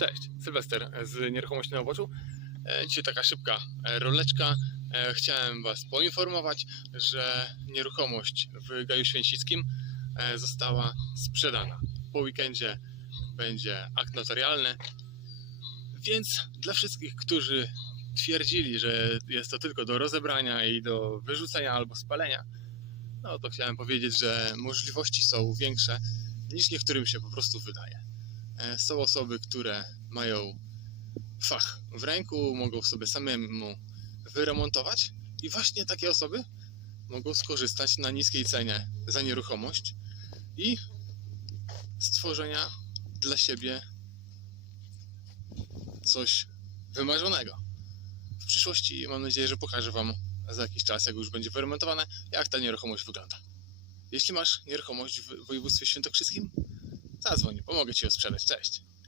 Cześć, Sylwester z Nieruchomości na Oboczu. E, Dzisiaj taka szybka e, roleczka. E, Chciałem Was poinformować, że nieruchomość w Gaju Święcickim została sprzedana. Po weekendzie będzie akt notarialny, więc dla wszystkich, którzy twierdzili, że jest to tylko do rozebrania i do wyrzucenia albo spalenia, no to chciałem powiedzieć, że możliwości są większe niż niektórym się po prostu wydaje. E, Są osoby, które mają fach w ręku, mogą sobie samemu wyremontować i właśnie takie osoby mogą skorzystać na niskiej cenie za nieruchomość i stworzenia dla siebie coś wymarzonego. W przyszłości mam nadzieję, że pokażę Wam za jakiś czas, jak już będzie wyremontowane, jak ta nieruchomość wygląda. Jeśli masz nieruchomość w województwie świętokrzyskim, zadzwoń, pomogę Ci ją sprzedać. Cześć!